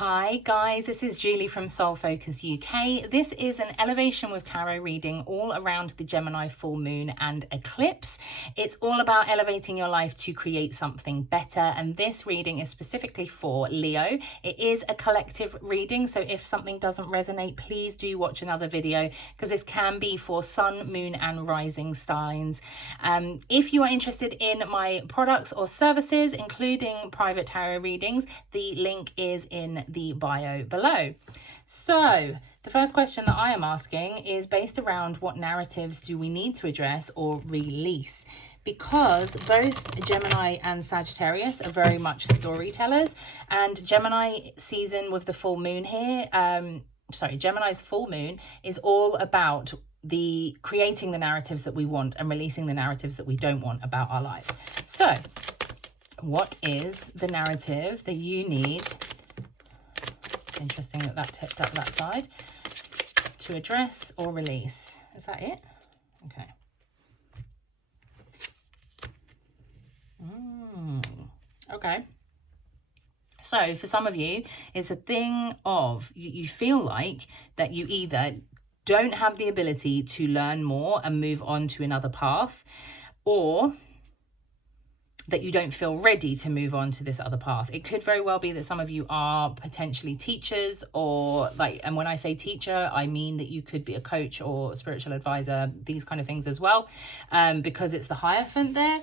Hi guys, this is Julie from Soul Focus UK. This is an elevation with tarot reading all around the Gemini full moon and eclipse. It's all about elevating your life to create something better, and this reading is specifically for Leo. It is a collective reading, so if something doesn't resonate, please do watch another video, because this can be for sun, moon and rising signs. If you are interested in my products or services, including private tarot readings, the link is in the bio below. So the first question that I am asking is based around what narratives do we need to address or release, because both Gemini and Sagittarius are very much storytellers, and Gemini season with the full moon here, Gemini's full moon is all about the creating the narratives that we want and releasing the narratives that we don't want about our lives. So what is the narrative that you need? Interesting that that tipped up that side. To address or release. Is that it? Okay. Okay. So for some of you, it's a thing of you feel like that you either don't have the ability to learn more and move on to another path, or that you don't feel ready to move on to this other path. It could very well be that some of you are potentially teachers, or and when I say teacher, I mean that you could be a coach or a spiritual advisor, these kind of things as well, because it's the Hierophant there.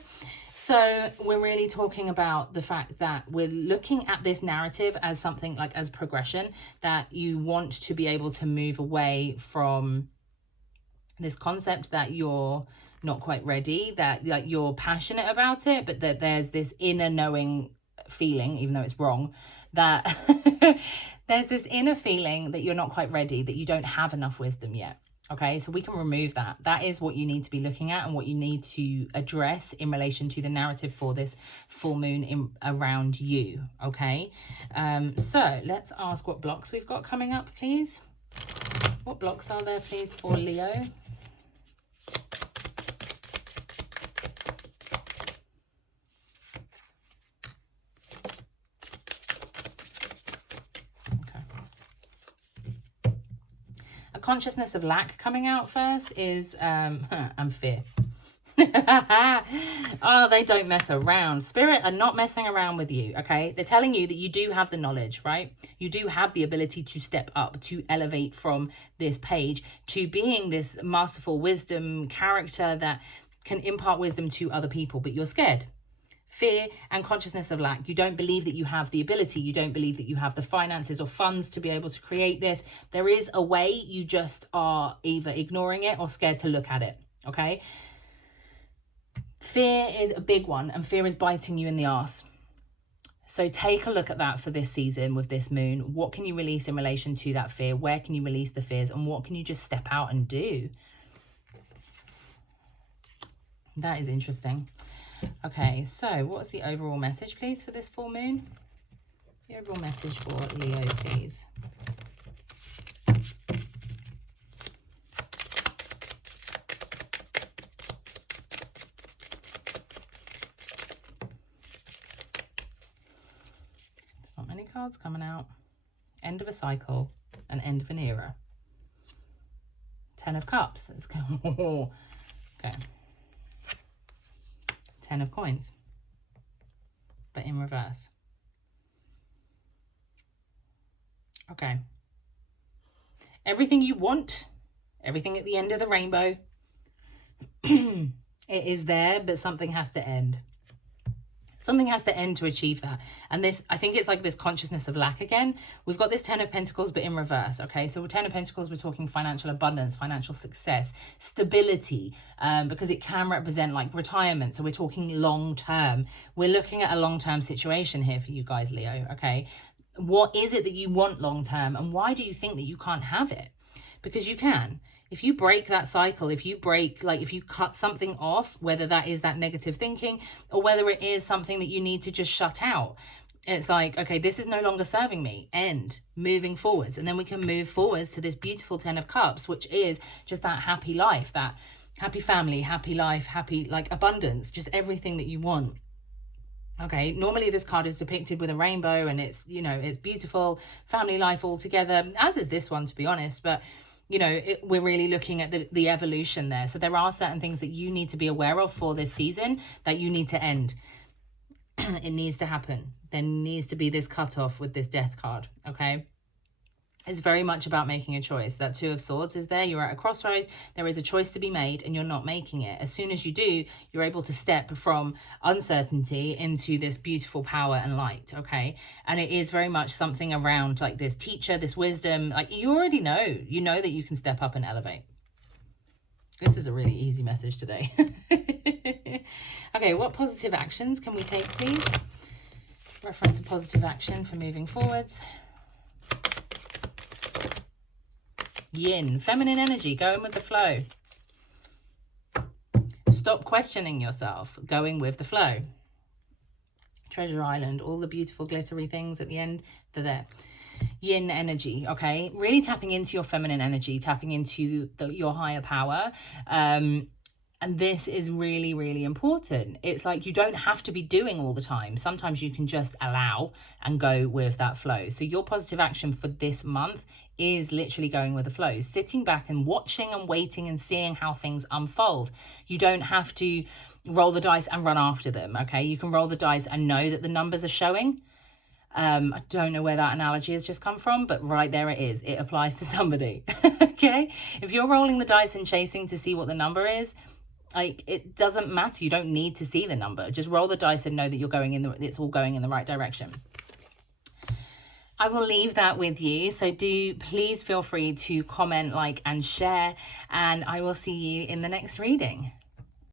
So we're really talking about the fact that we're looking at this narrative as something like as progression, that you want to be able to move away from this concept that you're not quite ready, that like you're passionate about it, but that there's this inner knowing feeling, even though it's wrong, that there's this inner feeling that you're not quite ready, that you don't have enough wisdom yet. Okay, so we can remove that. That is what you need to be looking at and what you need to address in relation to the narrative for this full moon around you. Okay, so let's ask what blocks we've got coming up, please. What blocks are there, please, for Leo? Consciousness of lack coming out first is and fear. Oh, they don't mess around. Spirit are not messing around with you. Okay, they're telling you that you do have the knowledge, right? You do have the ability to step up, to elevate from this page to being this masterful wisdom character that can impart wisdom to other people, but you're scared. Fear and consciousness of lack. You don't believe that you have the ability. You don't believe that you have the finances or funds to be able to create this. There is a way, you just are either ignoring it or scared to look at it. Okay. Fear is a big one, and fear is biting you in the arse. So take a look at that for this season with this moon. What can you release in relation to that fear? Where can you release the fears, and what can you just step out and do? That is interesting. Okay, so what's the overall message, please, for this full moon? The overall message for Leo, please. There's not many cards coming out. End of a cycle, an end of an era. 10 of Cups. Let's go. Okay. 10 of Coins, but in reverse. Okay. Everything you want, everything at the end of the rainbow, it is there, but something has to end. Something has to end to achieve that. And this, I think it's like this consciousness of lack again. We've got this 10 of Pentacles, but in reverse. Okay, so with 10 of Pentacles, we're talking financial abundance, financial success, stability, because it can represent like retirement. So we're talking long term. We're looking at a long-term situation here for you guys, Leo. Okay, what is it that you want long term, and why do you think that you can't have it? Because you can. If you break that cycle, if you cut something off, whether that is that negative thinking or whether it is something that you need to just shut out, it's like, okay, this is no longer serving me, end, moving forwards. And then we can move forwards to this beautiful 10 of Cups, which is just that happy life, that happy family, happy life, happy like abundance, just everything that you want. Okay, normally this card is depicted with a rainbow and it's, you know, it's beautiful, family life all together, as is this one, to be honest. But, you know, we're really looking at the evolution there. So there are certain things that you need to be aware of for this season that you need to end. It needs to happen. There needs to be this cutoff with this death card, okay? It's very much about making a choice. That Two of Swords is there. You're at a crossroads. There is a choice to be made and you're not making it. As soon as you do, you're able to step from uncertainty into this beautiful power and light, okay? And it is very much something around like this teacher, this wisdom. Like you already know. You know that you can step up and elevate. This is a really easy message today. Okay, what positive actions can we take, please? Reference a positive action for moving forwards. Yin, feminine energy, going with the flow. Stop questioning yourself, going with the flow. Treasure Island, all the beautiful glittery things at the end, they're there. Yin energy, okay? Really tapping into your feminine energy, tapping into your higher power. And this is really, really important. It's like you don't have to be doing all the time. Sometimes you can just allow and go with that flow. So your positive action for this month is literally going with the flow, sitting back and watching and waiting and seeing how things unfold. You don't have to roll the dice and run after them, okay? You can roll the dice and know that the numbers are showing. I don't know where that analogy has just come from, but right there it is. It applies to somebody, okay? If you're rolling the dice and chasing to see what the number is, like it doesn't matter. You don't need to see the number. Just roll the dice and know that you're going in it's all going in the right direction. I will leave that with you. So do please feel free to comment, like, and share, and I will see you in the next reading.